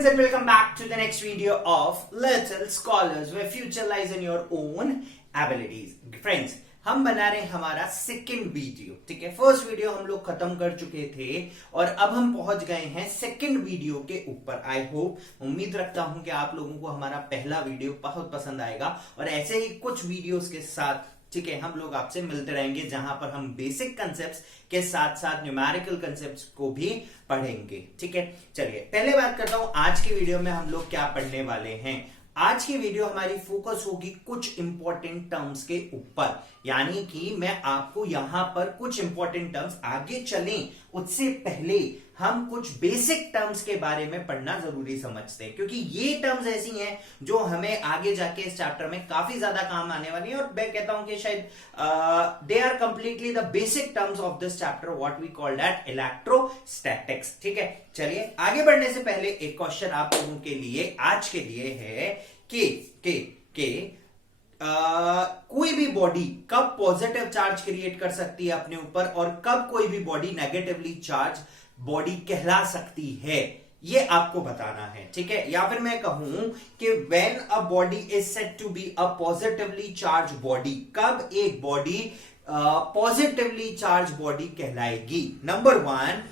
friends, and welcome back to the next video of Little Scholars, where future lies in your own abilities. Friends, हम बना रहे हैं हमारा second video. ठीक है, फर्स्ट वीडियो हम लोग खत्म कर चुके थे और अब हम पहुंच गए हैं सेकंड वीडियो के ऊपर. आई होप, उम्मीद रखता हूं कि आप लोगों को हमारा पहला वीडियो बहुत पसंद आएगा और ऐसे ही कुछ वीडियोस के साथ, ठीक है, हम लोग आपसे मिलते रहेंगे जहां पर हम बेसिक कंसेप्ट्स के साथ साथ न्यूमेरिकल कंसेप्ट्स को भी पढ़ेंगे. ठीक है, चलिए पहले बात करता हूं आज की वीडियो में हम लोग क्या पढ़ने वाले हैं. आज की वीडियो हमारी फोकस होगी कुछ इंपॉर्टेंट टर्म्स के ऊपर, यानी कि मैं आपको यहां पर कुछ इंपॉर्टेंट टर्म्स, आगे चलें उससे पहले हम कुछ बेसिक टर्म्स के बारे में पढ़ना जरूरी समझते हैं, क्योंकि ये टर्म्स ऐसी हैं जो हमें आगे जाके इस चैप्टर में काफी ज्यादा काम आने वाली है. और मैं कहता हूं कि शायद they are completely the basic terms of this chapter, what we call that electrostatics. ठीक है, चलिए आगे बढ़ने से पहले एक क्वेश्चन आप लोगों के लिए आज के लिए है कि कोई भी बॉडी कब पॉजिटिव चार्ज क्रिएट कर सकती है अपने ऊपर और कब कोई भी बॉडी नेगेटिवली चार्ज बॉडी कहला सकती है, ये आपको बताना है. ठीक है, या फिर मैं कहूं कि when a body is said to be a positively charge body, कब एक बॉडी पॉजिटिवली चार्ज बॉडी कहलाएगी. Number 1,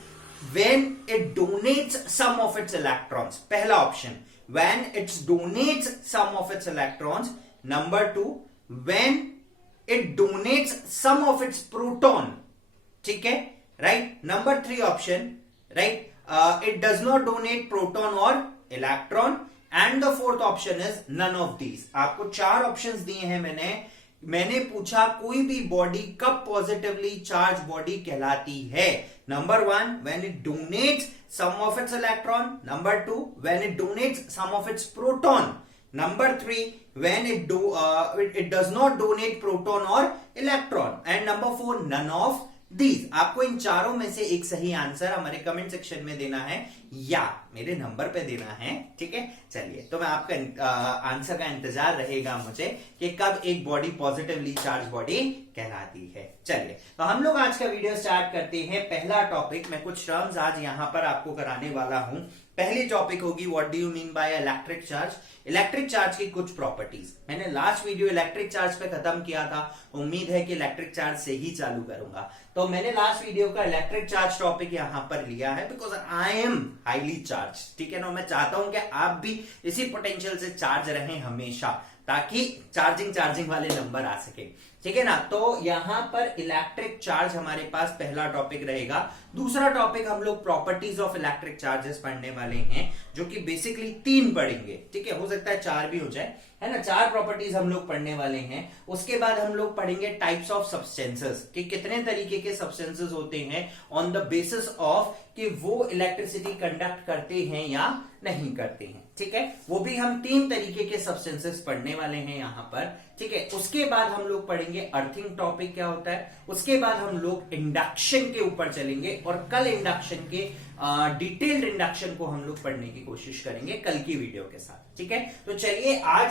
when it donates some of its electrons. पहला option, when it donates some of its electrons. Number 2, when it donates some of its proton. ठीक है, right. Number 3 option, right, it does not donate proton or electron, and the fourth option is none of these. आपको 4 options दिए हैं मैंने पूछा कोई भी body कब पॉजिटिवली चार्ज बॉडी कहलाती है. Number 1, when it donates some of its electron. Number 2, when it donates some of its proton. Number 3, when it does not donate proton or electron. And number 4, none of these. आपको इन चारों में से एक सही answer हमारे comment section में देना है या मेरे नंबर पे देना है. ठीक है, चलिए तो मैं आपका आंसर का इंतजार रहेगा मुझे कि कब एक बॉडी पॉजिटिवली चार्ज बॉडी कहलाती है. चलिए तो हम लोग आज का वीडियो स्टार्ट करते हैं. पहला टॉपिक, मैं कुछ टर्म्स आज यहां पर आपको कराने वाला हूं. पहली टॉपिक होगी what do you mean by electric charge. Electric charge की कुछ प्रॉपर्टीज. मैंने लास्ट वीडियो इलेक्ट्रिक चार्ज पे खत्म किया था, उम्मीद है कि इलेक्ट्रिक चार्ज से ही चालू करूंगा. तो मैंने लास्ट वीडियो का इलेक्ट्रिक चार्ज टॉपिक यहां पर लिया है because I am highly charge. ठीक है ना, मैं चाहता हूं कि आप भी इसी पोटेंशियल से चार्ज रहें हमेशा, ताकि चार्जिंग वाले नंबर आ सके. ठीक है ना, तो यहां पर इलेक्ट्रिक चार्ज हमारे पास पहला टॉपिक रहेगा. दूसरा टॉपिक हम लोग प्रॉपर्टीज ऑफ इलेक्ट्रिक चार्जेस पढ़ने वाले हैं, जो कि बेसिकली 3 पढ़ेंगे. ठीक है, हो सकता है 4 भी हो जाए, है ना. 4 प्रॉपर्टीज हम लोग पढ़ने वाले हैं. उसके बाद हम लोग पढ़ेंगे टाइप्स ऑफ सब्सटेंसेस, कि कितने तरीके के सब्सटेंसेस होते हैं ऑन द बेसिस ऑफ कि वो इलेक्ट्रिसिटी कंडक्ट करते हैं या नहीं करते हैं. ठीक है, वो भी हम 3 तरीके के सब्सटेंसेस पढ़ने वाले हैं यहां पर. ठीक है, उसके बाद हम लोग पढ़ेंगे अर्थिंग टॉपिक क्या होता है. उसके बाद हम लोग इंडक्शन के ऊपर चलेंगे और कल इंडक्शन के डिटेल्ड इंडक्शन को हम लोग पढ़ने की कोशिश करेंगे कल की वीडियो के साथ. ठीक है, तो चलिए आज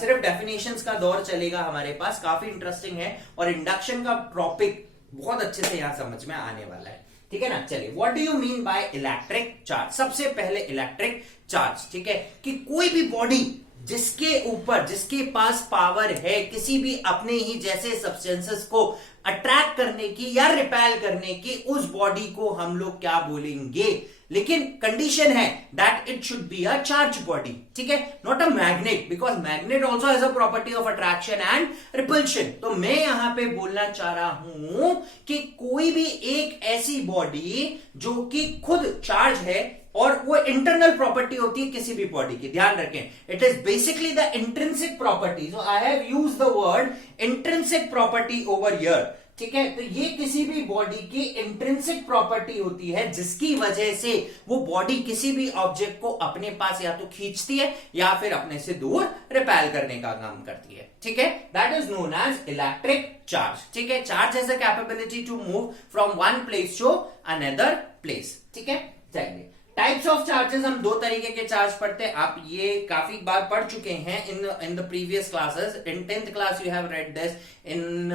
सिर्फ डेफिनेशंस का दौर चलेगा हमारे पास, काफी इंटरेस्टिंग है और इंडक्शन का टॉपिक बहुत अच्छे से यहां समझ में आने वाला है. ठीक है ना, चलिए what do you mean by electric charge. सबसे पहले इलेक्ट्रिक चार्ज, ठीक है, कि कोई भी बॉडी जिसके पास पावर है किसी भी अपने ही जैसे सब्सटेंसेस को अट्रैक्ट करने की या रिपेल करने की, उस बॉडी को हम लोग क्या बोलेंगे. लेकिन कंडीशन है that it should be a charge body. ठीक है, not a magnet, because magnet also has a property of attraction and repulsion. तो मैं यहां पे बोलना चाह रहा हूं कि कोई भी एक ऐसी बॉडी जो कि खुद चार्ज है, और वो इंटरनल प्रॉपर्टी होती है किसी भी बॉडी की, ध्यान रखें, it is basically the intrinsic property. So I have used the word intrinsic property over here. ठीक है, तो ये किसी भी बॉडी की इंट्रिंसिक प्रॉपर्टी होती है जिसकी वजह से वो बॉडी किसी भी ऑब्जेक्ट को अपने पास या तो खींचती है या फिर अपने से दूर रिपेल करने का काम करती है. ठीक है, that is known as electric charge. ठीक है, charge has a capability to move from one place to another place. ठीक है, चलिए टाइप्स ऑफ चार्जेस. हम 2 तरीके के चार्ज पढ़ते हैं, आप ये काफी बार पढ़ चुके हैं in the previous classes. In 10th class you have read this. In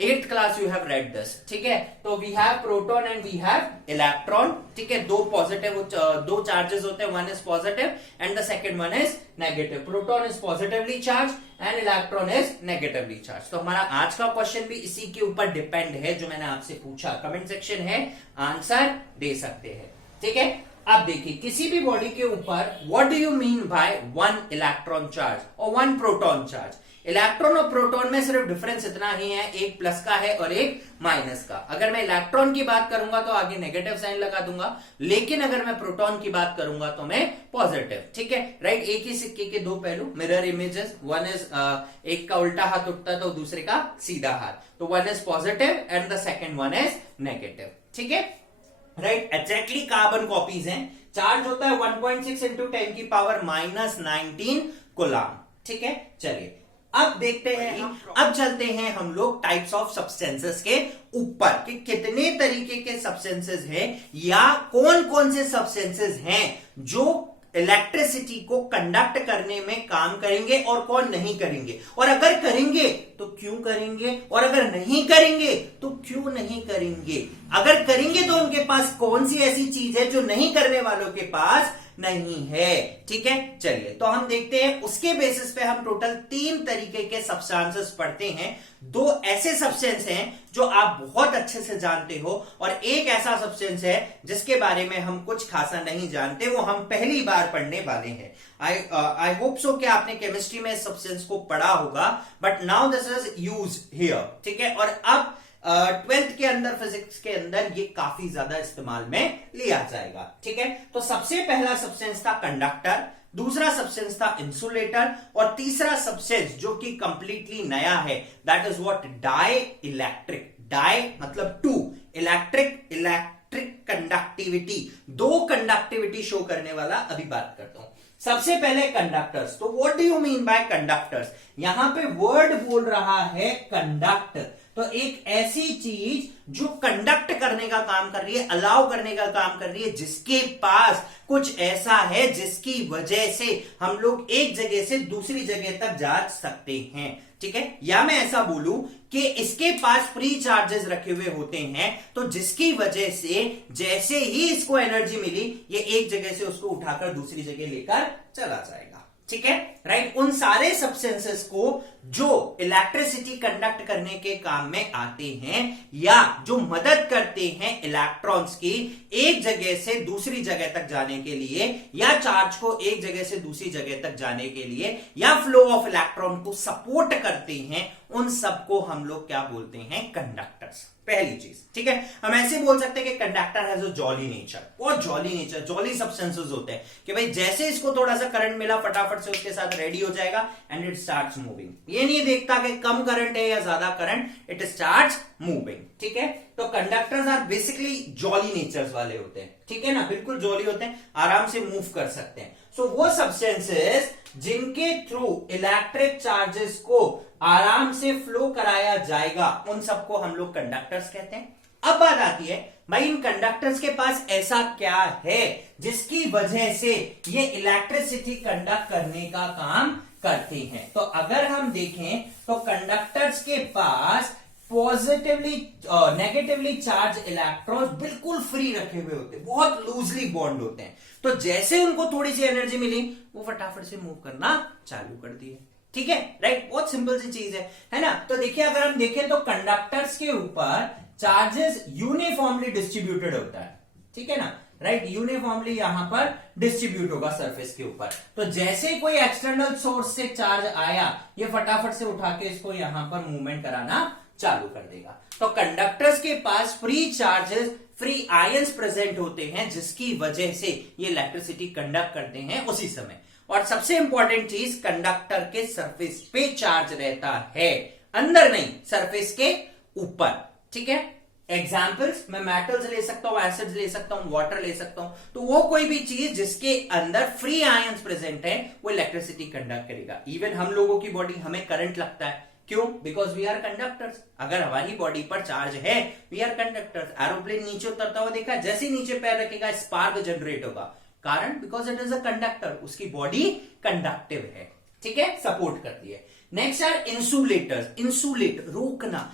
8th class you have read this, ठीक है। तो we have proton and we have electron, ठीक है। दो चार्जेस होते हैं, one is positive and the second one is negative. Proton is positively charge and electron is negatively charge. तो हमारा आज का क्वेश्चन भी इसी के ऊपर डिपेंड है जो मैंने आपसे पूछा। कमेंट सेक्शन है, आंसर दे सकते हैं, ठीक है। अब देखिए, किसी भी बॉडी के ऊपर what do you mean by one electron charge और वन प्रोटॉन चार्ज। इलेक्ट्रॉन और प्रोटॉन में सिर्फ डिफरेंस इतना ही है, एक प्लस का है और एक माइनस का। अगर मैं इलेक्ट्रॉन की बात करूंगा तो आगे नेगेटिव साइन लगा दूंगा, लेकिन अगर मैं प्रोटॉन की बात करूंगा तो मैं पॉजिटिव, ठीक है, राइट। एक ही सिक्के के दो पहलू, मिरर इमेजेस, वन इज एक का उल्टा हाथ उठता है तो दूसरे का सीधा हाथ, तो one is positive and the second one is negative, ठीक है, राइट। एग्जैक्टली कार्बन कॉपीज हैं। चार्ज होता है 1.6 इंटू 10 की पावर -19 कूलम, ठीक है। चलिए अब देखते हैं, अब चलते हैं हम लोग टाइप्स ऑफ सब्सटेंसेस के ऊपर कि कितने तरीके के सब्सटेंसेस हैं या कौन कौन से सब्सटेंसेस हैं जो इलेक्ट्रिसिटी को कंडक्ट करने में काम करेंगे और कौन नहीं करेंगे, और अगर करेंगे तो क्यों करेंगे, और अगर नहीं करेंगे तो क्यों नहीं करेंगे। अगर करेंगे तो उनके पास कौन सी ऐसी चीज है जो नहीं करने वालों के पास नहीं है, ठीक है। चलिए तो हम देखते हैं, उसके बेसिस पे हम टोटल 3 तरीके के सब्सटेंसेस पढ़ते हैं। 2 ऐसे सब्सटेंस हैं जो आप बहुत अच्छे से जानते हो और एक ऐसा सब्सटेंस है जिसके बारे में हम कुछ खासा नहीं जानते, वो हम पहली बार पढ़ने वाले हैं। आई होप सो कि आपने केमिस्ट्री में इस सब्सटेंस को पढ़ा होगा, but now this is use here, ठीक है। और अब 12th के अंदर, फिजिक्स के अंदर ये काफी ज्यादा इस्तेमाल में लिया जाएगा, ठीक है। तो सबसे पहला सब्सटेंस था कंडक्टर, दूसरा सब्सटेंस था इंसुलेटर, और तीसरा सब्सटेंस जो कि कंप्लीटली नया है that is what dielectric. Di मतलब 2, इलेक्ट्रिक कंडक्टिविटी, 2 कंडक्टिविटी शो करने वाला। अभी बात करता हूं सबसे पहले कंडक्टर्स। तो what do you mean bye conductors? यहां पे वर्ड बोल रहा है कंडक्ट, तो एक ऐसी चीज जो कंडक्ट करने का काम कर रही है, अलाउ करने का काम कर रही है, जिसके पास कुछ ऐसा है जिसकी वजह से हम लोग एक जगह से दूसरी जगह तक जा सकते हैं, ठीक है। या मैं ऐसा बोलूं कि इसके पास फ्री चार्जेस रखे हुए होते हैं, तो जिसकी वजह से जैसे ही इसको एनर्जी मिली, ये एक जगह से उसको उठाकर दूसरी जगह लेकर चला जाएगा, ठीक है, राइट। उन सारे सब्सटेंसेस को जो इलेक्ट्रिसिटी कंडक्ट करने के काम में आते हैं या जो मदद करते हैं इलेक्ट्रॉन्स की एक जगह से दूसरी जगह तक जाने के लिए, या चार्ज को एक जगह से दूसरी जगह तक जाने के लिए, या फ्लो ऑफ इलेक्ट्रॉन को सपोर्ट करते हैं, उन सबको हम लोग क्या बोलते हैं? कंडक्टर्स। पहली चीज, ठीक है। हम ऐसे बोल सकते हैं कि conductor has a jolly nature, बहुत जॉली नेचर, जॉली सब्सटेंसेस होते हैं कि भाई जैसे इसको थोड़ा सा करंट मिला फटाफट से उसके साथ रेडी हो जाएगा एंड इट स्टार्ट्स मूविंग। ये नहीं देखता कि कम करंट है या ज्यादा करंट, इट स्टार्ट्स मूविंग, ठीक है। तो conductors are basically jolly natures वाले होते हैं, ठीक है ना, बिल्कुल जॉली होते हैं, आराम से मूव कर सकते हैं। सो वो सब्सटेंसेस जिनके थ्रू इलेक्ट्रिक चार्जेस को आराम से फ्लो कराया जाएगा, उन सबको हम लोग कंडक्टर्स कहते हैं। अब बात आती है भाई, इन कंडक्टर्स के पास ऐसा क्या है जिसकी वजह से ये इलेक्ट्रिसिटी कंडक्ट करने का काम करते हैं। तो अगर हम देखें तो कंडक्टर्स के पास पॉजिटिवली नेगेटिवली चार्ज इलेक्ट्रॉन्स बिल्कुल फ्री रखे हुए होते हैं, बहुत लूजली बॉन्ड होते हैं। तो जैसे उनको थोड़ी सी एनर्जी मिली, वो फटाफट से मूव करना चालू कर दिए, ठीक है, राइट। बहुत सिंपल सी चीज है ना। तो देखिए, अगर हम देखें तो कंडक्टर्स के ऊपर चार्जेस यूनिफॉर्मली डिस्ट्रीब्यूटेड होता है, ठीक है ना, राइट। यूनिफॉर्मली यहां पर डिस्ट्रीब्यूट होगा सरफेस के ऊपर। तो जैसे कोई एक्सटर्नल सोर्स से चार्ज आया, ये फटाफट से उठा के इसको यहां पर मूवमेंट कराना चालू कर देगा। तो कंडक्टर्स के पास free charges, free ions present होते हैं, जिसकी वजह से ये इलेक्ट्रिसिटी कंडक्ट करते हैं उसी समय। और सबसे इंपॉर्टेंट चीज, कंडक्टर के सरफेस पे चार्ज रहता है, अंदर नहीं, सरफेस के ऊपर, ठीक है। एग्जाम्पल्स, मैं मेटल्स ले सकता हूं, एसिड्स ले सकता हूं, वाटर ले सकता हूं। तो वो कोई भी चीज जिसके अंदर फ्री आयंस प्रेजेंट है, वो इलेक्ट्रिसिटी कंडक्ट करेगा। इवन हम लोगों की बॉडी, हमें करंट लगता है, क्यों? Because we are conductors. अगर हमारी बॉडी पर चार्ज है, वी आर कंडक्टर्स। एरोप्लेन नीचे उतरता हुआ देखा, जैसे ही नीचे पैर रखेगा स्पार्क जनरेट होगा, कारण because it is a conductor, उसकी बॉडी कंडक्टिव है, ठीक है, सपोर्ट करती है। Next are insulators. इंसुलेट, रोकना।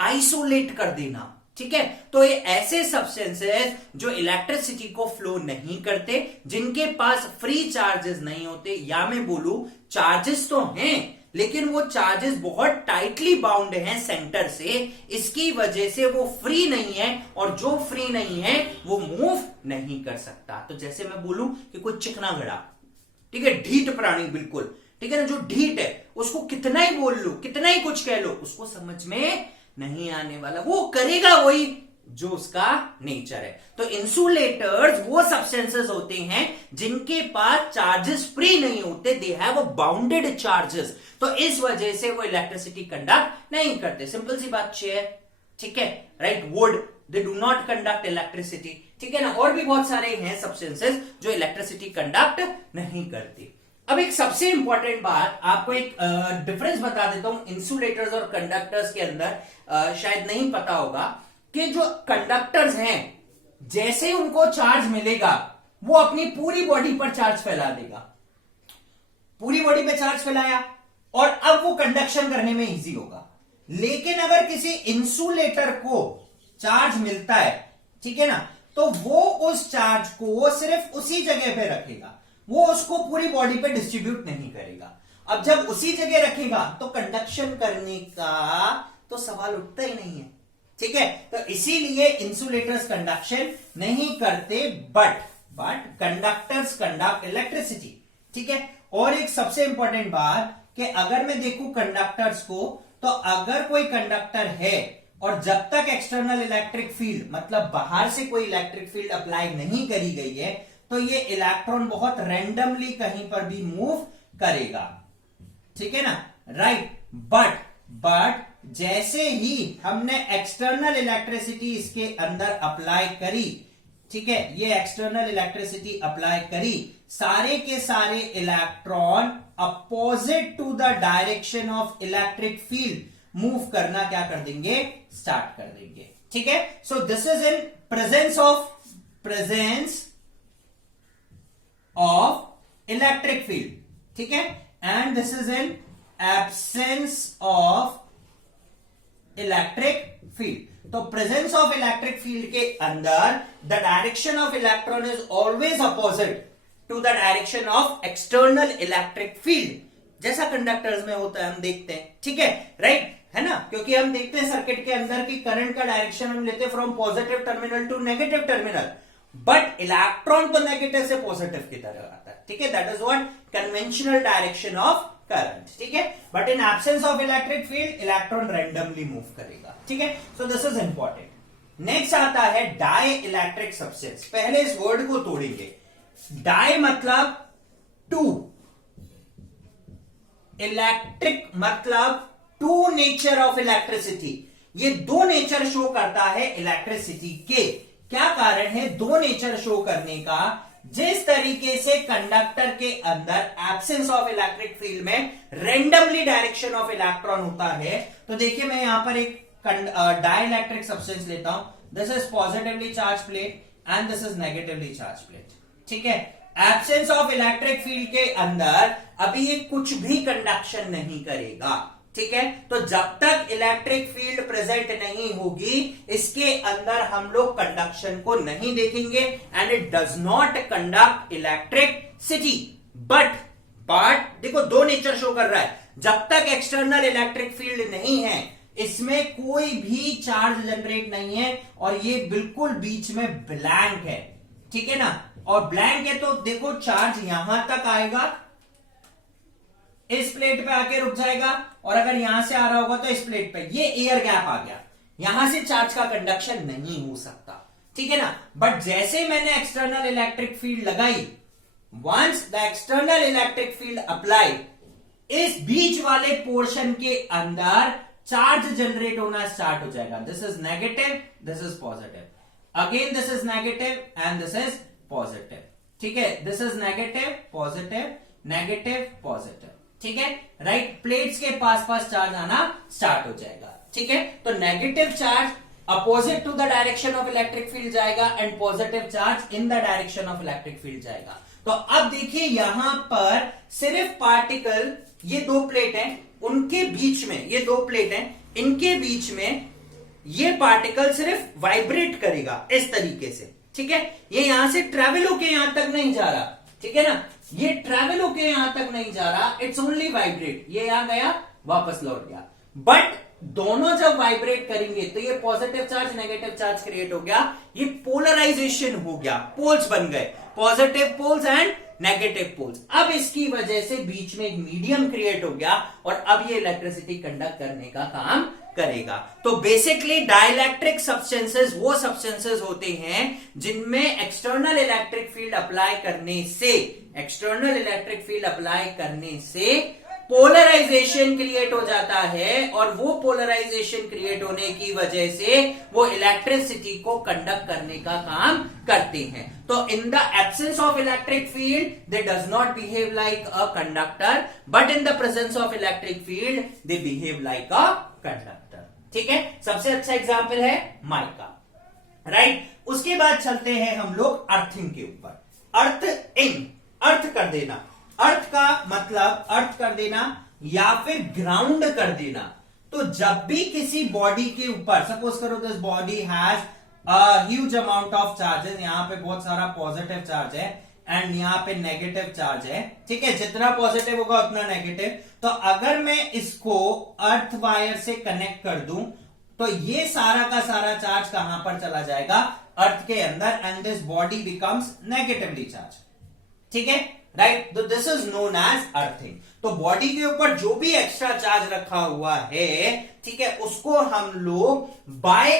आइसोलेट कर देना, ठीक है। तो ये ऐसे सब्सटेंसेस जो इलेक्ट्रिसिटी को फ्लो नहीं करते, जिनके पास फ्री चार्जेस नहीं होते, या मैं बोलूं चार्जेस तो हैं लेकिन वो चार्जेस बहुत टाइटली बाउंड हैं सेंटर से, इसकी वजह से वो फ्री नहीं है, और जो फ्री नहीं है वो मूव नहीं कर सकता। तो जैसे मैं बोलूं कि कोई चिकना घड़ा, ठीक है, ढीठ प्राणी बिल्कुल, ठीक है ना, जो ढीठ है उसको कितना ही बोल लो, कितना ही कुछ कह लो, उसको समझ में नहीं आने वाला, वो करेगा वही जो उसका नेचर है। तो इंसुलेटर्स वो सब्सटेंसेस होते हैं जिनके पास चार्जेस फ्री नहीं होते, they have a bounded charges, तो इस वजह से वो इलेक्ट्रिसिटी कंडक्ट नहीं करते। सिंपल सी बात, चेयर, ठीक है, right, would, they do not conduct electricity, ठीक है ना। और भी बहुत सारे हैं सब्सटेंसेस जो इलेक्ट्रिसिटी कंडक्ट नहीं करती। अब एक सबसे इंपॉर्टेंट बात, आपको एक डिफरेंस बता देता हूं इंसुलेटर्स और कंडक्टर्स के अंदर, शायद नहीं पता होगा कि जो कंडक्टर्स हैं जैसे ही उनको चार्ज मिलेगा वो अपनी पूरी बॉडी पर चार्ज फैला देगा, पूरी बॉडी पे चार्ज फैलाया और अब वो कंडक्शन करने में इजी होगा। लेकिन अगर किसी इंसुलेटर को चार्ज मिलता है, ठीक है ना, तो वो उस चार्ज को सिर्फ उसी जगह पे रखेगा, वो उसको पूरी बॉडी पे डिस्ट्रीब्यूट नहीं करेगा। अब जब उसी जगह रखेगा तो कंडक्शन करने का तो सवाल उठता ही नहीं है, ठीक है। तो इसीलिए इंसुलेटर्स कंडक्शन नहीं करते, बट कंडक्टर्स कंडक्ट इलेक्ट्रिसिटी, ठीक है। और एक सबसे इंपॉर्टेंट बात कि अगर मैं देखूं कंडक्टर्स को, तो अगर कोई कंडक्टर है और जब तक एक्सटर्नल इलेक्ट्रिक फील्ड, मतलब बाहर से कोई इलेक्ट्रिक फील्ड अप्लाई नहीं करी गई है, तो ये इलेक्ट्रॉन बहुत रैंडमली कहीं पर भी मूव करेगा, ठीक है ना, राइट। बट जैसे ही हमने एक्सटर्नल इलेक्ट्रिसिटी इसके अंदर अप्लाई करी, ठीक है, ये एक्सटर्नल इलेक्ट्रिसिटी अप्लाई करी, सारे के सारे electron opposite to the direction of electric field move करना क्या कर देंगे, स्टार्ट कर देंगे, ठीक है। So this is in presence of electric field, ठीक है, and this is in absence of electric field. तो प्रेजेंस ऑफ इलेक्ट्रिक फील्ड के अंदर the direction of electron is always opposite to the direction of external electric field, जैसा conductors में होता है, हम देखते हैं, ठीक है, राइट, है ना, क्योंकि हम देखते हैं सर्किट के अंदर की करंट का डायरेक्शन हम लेते हैं from positive terminal to negative terminal, but electron तो नेगेटिव से पॉजिटिव की तरह आता है, ठीक है, that is what conventional direction of current, ठीक है। But in absence of electric field electron randomly move करेगा, ठीक है। So this is important. Next आता है डाई इलेक्ट्रिक सब्सटेंस। पहले इस वर्ड को तोड़ेंगे। डाई मतलब टू, इलेक्ट्रिक मतलब टू नेचर ऑफ इलेक्ट्रिसिटी, ये दो नेचर शो करता है इलेक्ट्रिसिटी के। क्या कारण है दो नेचर शो करने का? जिस तरीके से कंडक्टर के अंदर एब्सेंस ऑफ इलेक्ट्रिक फील्ड में रेंडमली डायरेक्शन ऑफ इलेक्ट्रॉन होता है, तो देखिए मैं यहां पर एक डाइलेक्ट्रिक सब्सटेंस लेता हूं, this is positively charge plate and this is negatively charge plate, ठीक है। एब्सेंस ऑफ इलेक्ट्रिक फील्ड के अंदर अभी ये कुछ भी कंडक्शन नहीं करेगा, ठीक है। तो जब तक इलेक्ट्रिक फील्ड प्रेजेंट नहीं होगी इसके अंदर हम लोग कंडक्शन को नहीं देखेंगे and it does not conduct electricity. But देखो दो नेचर शो कर रहा है, जब तक एक्सटर्नल इलेक्ट्रिक फील्ड नहीं है इसमें कोई भी चार्ज जनरेट नहीं है और ये बिल्कुल बीच में ब्लैंक है, ठीक है ना। और ब्लैंक है तो देखो चार्ज यहां तक आएगा, इस प्लेट पे आके रुक जाएगा, और अगर यहां से आ रहा होगा तो इस प्लेट पे, ये एयर गैप आ गया, यहां से चार्ज का कंडक्शन नहीं हो सकता, ठीक है ना। बट जैसे मैंने एक्सटर्नल इलेक्ट्रिक फील्ड लगाई, once the external electric field apply, इस बीच वाले पोर्शन के अंदर चार्ज जनरेट होना स्टार्ट हो जाएगा। This is negative, this is positive, again this is negative and this is positive, ठीक है। This is negative positive negative positive, ठीक है, राइट। प्लेट्स के पास चार्ज आना स्टार्ट हो जाएगा, ठीक है। तो negative charge opposite to the direction of electric field जाएगा and positive charge in the direction of electric field जाएगा। तो अब देखिए यहां पर सिर्फ पार्टिकल, ये दो प्लेट हैं, उनके बीच में, ये दो प्लेट हैं, इनके बीच में ये पार्टिकल सिर्फ वाइब्रेट करेगा इस तरीके से, ठीक है। ये यहां से ट्रेवल होके यहां तक नहीं जा रहा, ठीक है ना, ये ट्रेवल होके यहां तक नहीं जा रहा, इट्स ओनली वाइब्रेट। ये यहां गया, वापस लौट गया। बट दोनों जब वाइब्रेट करेंगे तो ये positive charge negative charge create हो गया, ये पोलराइजेशन हो गया, पोल्स बन गए, positive poles and negative poles. अब इसकी वजह से बीच में एक मीडियम क्रिएट हो गया और अब ये इलेक्ट्रिसिटी कंडक्ट करने का काम करेगा। तो बेसिकली डाइलेक्ट्रिक सब्सटेंसेस वो सब्सटेंसेस होते हैं जिनमें एक्सटर्नल इलेक्ट्रिक फील्ड अप्लाई करने से पोलराइजेशन क्रिएट हो जाता है और वो पोलराइजेशन क्रिएट होने की वजह से वो इलेक्ट्रिसिटी को कंडक्ट करने का काम करते हैं। तो in the absence of electric field they does not behave like a conductor, but in the presence of electric field they behave like a conductor, ठीक है। सबसे अच्छा एग्जाम्पल है माइका, राइट। उसके बाद चलते हैं हम लोग अर्थिंग के ऊपर। अर्थ कर देना, अर्थ का मतलब अर्थ कर देना या फिर ग्राउंड कर देना। तो जब भी किसी बॉडी के ऊपर, सपोज करो this body has a huge amount of charges, यहां पे बहुत सारा पॉजिटिव चार्ज है एंड यहां पे नेगेटिव चार्ज है, ठीक है। जितना पॉजिटिव होगा उतना नेगेटिव। तो अगर मैं इसको अर्थ वायर से कनेक्ट कर दूं तो ये सारा का सारा चार्ज कहां पर चला जाएगा, अर्थ के अंदर, and this body becomes negatively charge, ठीक है, राइट। तो this is known as earthing. तो बॉडी के ऊपर जो भी एक्स्ट्रा चार्ज रखा हुआ है, ठीक है, उसको हम लोग बाय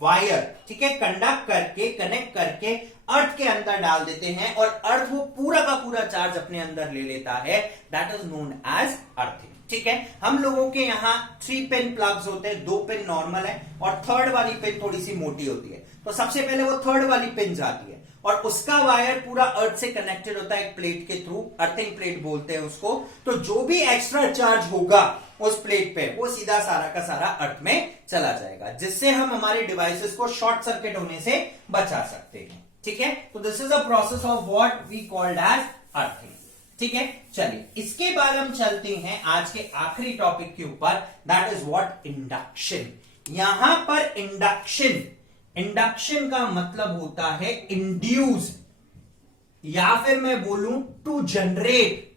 वायर, ठीक है, कंडक्ट करके, कनेक्ट करके अर्थ के अंदर डाल देते हैं और अर्थ वो पूरा का पूरा चार्ज अपने अंदर ले लेता है। That is known as earthing, ठीक है। हम लोगों के यहाँ 3 पिन प्लग्स होते हैं, 2 पिन नॉर्मल है और थर्ड वाली पिन थोड़ी सी मोटी होती है। तो सबसे पहले वो थर्ड वाली पिन जाती है और उसका वायर पूरा अर्थ से कनेक्टेड होता है एक प्लेट के थ्रू, अर्थिंग प्लेट बोलते हैं उसको। तो जो भी एक्स्ट्रा चार्ज होगा उस प्लेट पे वो सीधा सारा का सारा अर्थ में चला जाएगा, जिससे हम हमारे डिवाइसेस को शॉर्ट सर्किट होने से बचा सकते हैं, ठीक है। तो this is a process of what we called as earthing, ठीक है। चलिए इसके बाद हम चलते हैं आज के आखिरी टॉपिक के ऊपर, दैट इज व्हाट, इंडक्शन। यहां पर इंडक्शन का मतलब होता है इंड्यूस, या फिर मैं बोलूं टू जनरेट,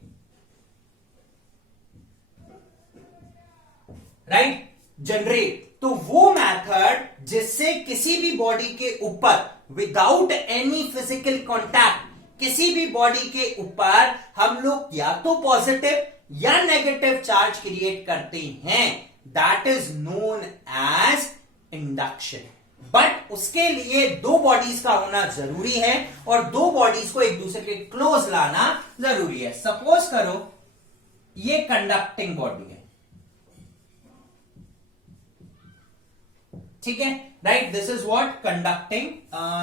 राइट, जनरेट। तो वो मेथड जिससे किसी भी बॉडी के ऊपर विदाउट एनी फिजिकल कॉन्टैक्ट, किसी भी बॉडी के ऊपर हम लोग या तो पॉजिटिव या नेगेटिव चार्ज क्रिएट करते हैं, that is known as induction. But उसके लिए 2 बॉडीज का होना जरूरी है और 2 बॉडीज को एक दूसरे के क्लोज लाना जरूरी है। सपोज करो ये कंडक्टिंग बॉडी है, ठीक है, right. This is what, conducting.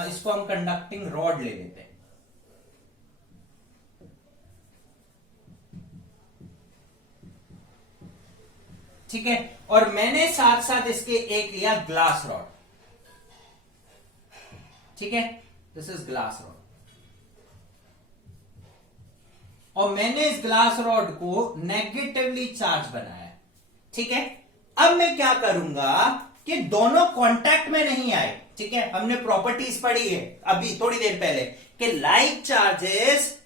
इसको हम कंडक्टिंग रॉड ले लेते हैं, ठीक है। और मैंने साथ साथ इसके एक लिया ग्लास रॉड, ठीक है, दिस इज ग्लास रॉड। और मैंने इस ग्लास रॉड को नेगेटिवली चार्ज बनाया, ठीक है। अब मैं क्या करूंगा कि दोनों कांटेक्ट में नहीं आए, ठीक है। हमने प्रॉपर्टीज पढ़ी है अभी थोड़ी देर पहले कि like charges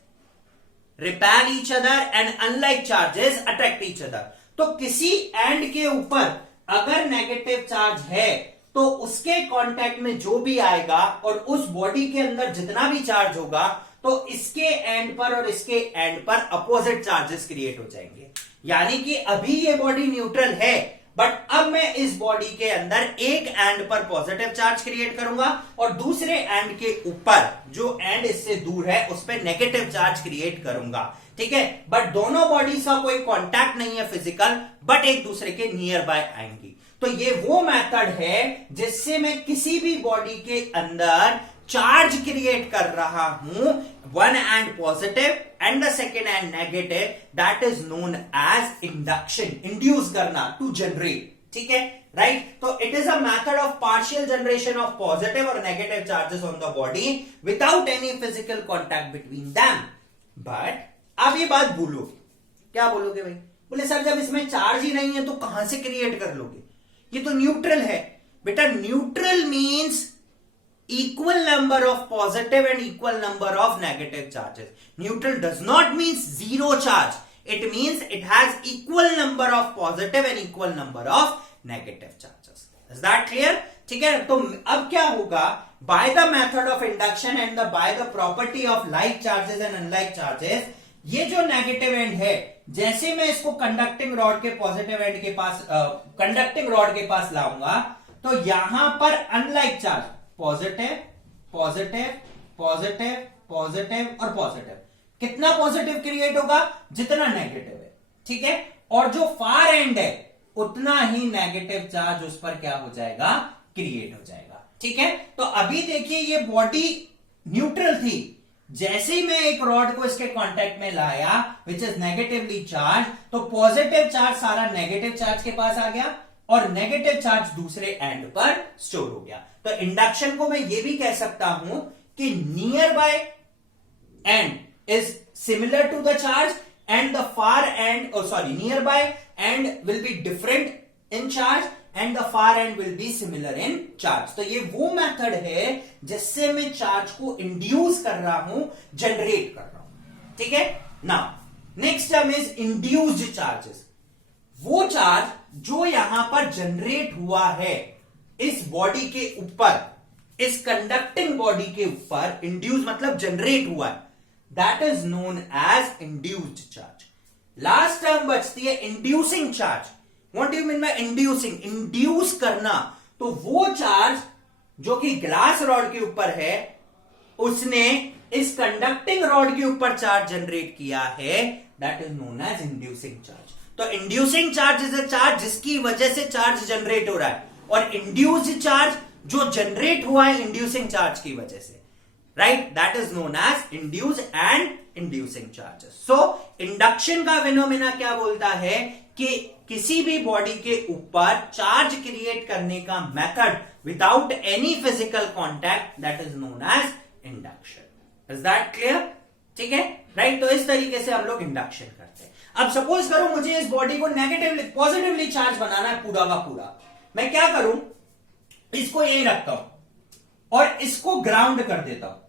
repel each other and unlike charges attract each other. तो किसी एंड के ऊपर अगर नेगेटिव चार्ज है तो उसके कांटेक्ट में जो भी आएगा और उस बॉडी के अंदर जितना भी चार्ज होगा तो इसके एंड पर और इसके एंड पर अपोजिट चार्जेस क्रिएट हो जाएंगे। यानी कि अभी ये बॉडी न्यूट्रल है, बट अब मैं इस बॉडी के अंदर एक एंड पर पॉजिटिव चार्ज क्रिएट करूंगा और दूसरे एंड के ऊपर जो एंड इससे दूर है उस पर नेगेटिव चार्ज क्रिएट करूंगा, ठीक है। बट दोनों बॉडीज का कोई कांटेक्ट नहीं है फिजिकल, बट एक दूसरे के नियर बाय आएंगी। तो ये वो मेथड है जिससे मैं किसी भी बॉडी के अंदर चार्ज क्रिएट कर रहा हूं, one end positive and the second end negative, that is known as induction, induce करना, टू जनरेट, ठीक है, राइट। तो it is a method of partial generation of positive और negative charges on the body without any physical contact between them. But अब ये बात बोलोगे, क्या बोलोगे भाई? बोले सर जब इसमें चार्ज ही नहीं है तो कहां से क्रिएट कर लोगे, ये तो न्यूट्रल है। बेटा neutral means equal number of positive and equal number of negative charges. Neutral does not mean zero charge. It means it has equal number of positive and equal number of negative charges. Is that clear? ठीक है, तो अब क्या होगा? By the method of induction and by the property of like charges and unlike charges, ये जो negative and है, जैसे मैं इसको कंडक्टिंग रॉड के पॉजिटिव एंड के पास कंडक्टिंग रॉड के पास लाऊंगा, तो यहां पर unlike charge positive positive positive positive और पॉजिटिव, कितना पॉजिटिव क्रिएट होगा जितना नेगेटिव है, ठीक है, और जो फार एंड है उतना ही नेगेटिव चार्ज उस पर क्या हो जाएगा, क्रिएट हो जाएगा, ठीक है। तो अभी देखिए ये बॉडी न्यूट्रल थी, जैसे ही मैं एक रॉड को इसके कांटेक्ट में लाया विच इज नेगेटिवली चार्ज, तो पॉजिटिव चार्ज सारा नेगेटिव चार्ज के पास आ गया और नेगेटिव चार्ज दूसरे एंड पर स्टोर हो गया। तो इंडक्शन को मैं ये भी कह सकता हूं कि nearby end is similar to the charge and the far end, nearby end will be different in charge and the far end will be similar in charge. तो ये वो मेथड है जिससे मैं चार्ज को induce कर रहा हूं, जनरेट कर रहा हूं, ठीक है। Now next term is induced charges. वो चार्ज जो यहां पर जनरेट हुआ है इस बॉडी के ऊपर, इस कंडक्टिंग बॉडी के ऊपर, इंड्यूस मतलब जनरेट हुआ है, that is known as induced charge. Last term बचती है inducing charge. What do you mean by inducing? Induce करना। तो वो चार्ज जो कि ग्लास रॉड के ऊपर है, उसने इस कंडक्टिंग रॉड के ऊपर चार्ज जनरेट किया है, that is known as inducing charge. तो inducing charge is a charge जिसकी वजह से चार्ज जनरेट हो रहा है, और इंड्यूस्ड चार्ज जो जनरेट हुआ है इंड्यूसिंग चार्ज की वजह से, right, that is known as induce and inducing charges. So induction का फिनोमेना क्या बोलता है कि किसी भी बॉडी के ऊपर चार्ज क्रिएट करने का method without any physical contact, that is known as induction. Is that clear? ठीक है, राइट। तो इस तरीके से हम लोग इंडक्शन करते हैं। अब सपोज करो मुझे इस बॉडी को नेगेटिवली पॉजिटिवली चार्ज बनाना है पूरा का पूरा, मैं क्या करूं, इसको यही रखता हूं और इसको ग्राउंड कर देता हूं।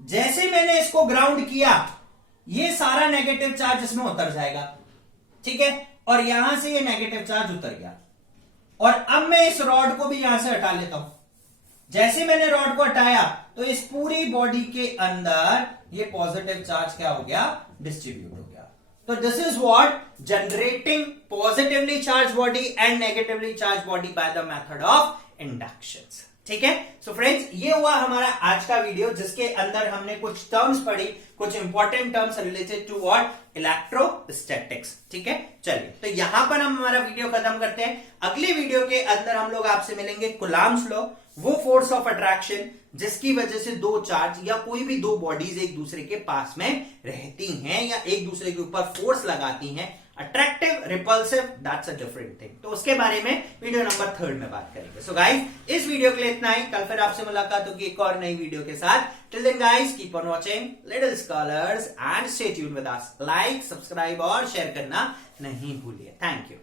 जैसे मैंने इसको ग्राउंड किया, ये सारा नेगेटिव चार्ज इसमें उतर जाएगा, ठीक है, और यहां से ये नेगेटिव चार्ज उतर गया, और अब मैं इस रॉड को भी यहां से हटा लेता हूं। जैसे मैंने रॉड को हटाया तो इस पूरी बॉडी के अंदर ये पॉजिटिव चार्ज क्या हो गया, डिस्ट्रीब्यूट हो गया। तो this is what generating positively charge body and negatively charge body by the method of induction. ठीक है, सो फ्रेंड्स ये हुआ हमारा आज का वीडियो, जिसके अंदर हमने कुछ टर्म्स पढ़ी, कुछ important terms related to what, electrostatics. ठीक है, चलिए तो यहां पर हम हमारा वीडियो खत्म करते हैं। अगली वीडियो के अंदर हम लोग आपसे मिलेंगे कूलम्ब्स लॉ, वो फोर्स ऑफ अट्रैक्शन जिसकी वजह से दो चार्ज या कोई भी दो बॉडीज एक दूसरे के पास में रहती हैं या एक दूसरे के ऊपर फोर्स लगाती हैं, attractive, repulsive, that's a different thing. तो उसके बारे में वीडियो नंबर 3 में बात करेंगे। सो गाइस इस वीडियो के लिए इतना ही, कल फिर आपसे मुलाकात होगी एक और नई वीडियो के साथ। Till then guys keep on watching little scholars and stay tuned with us. Like, subscribe और शेयर करना नहीं भूलिए। Thank you.